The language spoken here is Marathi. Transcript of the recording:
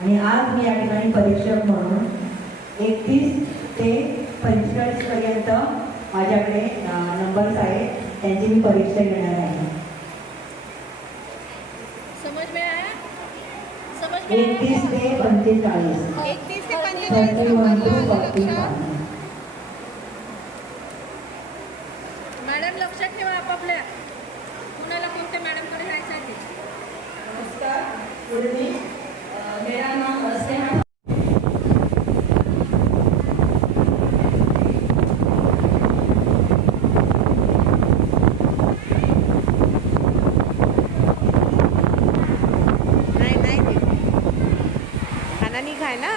आणि आज मी या ठिकाणी परीक्षक म्हणून 31 ते 45 पर्यंत माझ्याकडे नंबर्स आहेत, त्यांची मी परीक्षा घेणार आहे. समझ में आया? 31 ते 45. 31 ते 45. मॅडम लक्षात ठेवा आपापल्या कुणाला कोणत्या मॅडमकडे जायचं आहे. नमस्कार उर्मी, मेरा नाम वसाहत. नाही खाना नहीं खाए ना.